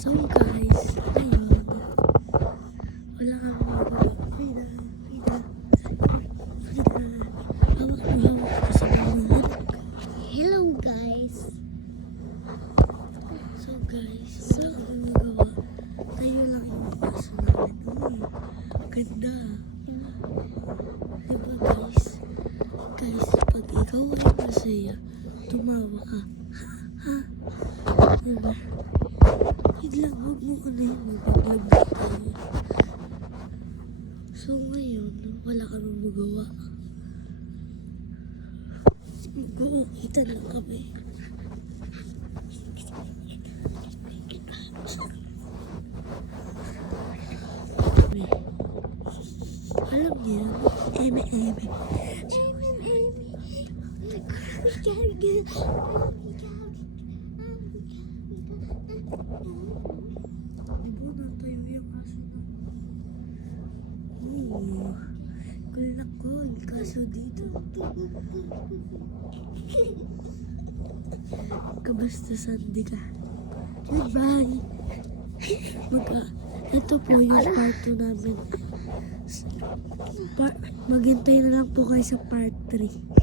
So guys, ayun. Wala kang magawa. Frida. Hawak ko sa mga. Hello guys. So guys, wala kang magawa. Tayo lang yung paso namin. Ganda. Diba guys? Guys, pag ikaw ay masaya, tumawa ka. Ha? Diba? Biglang huwag mo ko na yung magpaglagot tayo. So ngayon, wala kami magawa. Magkukita lang kami. Alam niyo, eme. Diba na tayo yung aso na? Cool. Kaso dito. Kabastasan di ka. Goodbye. Ito po yung part 2 namin. Maghintay na lang po kayo sa part 3.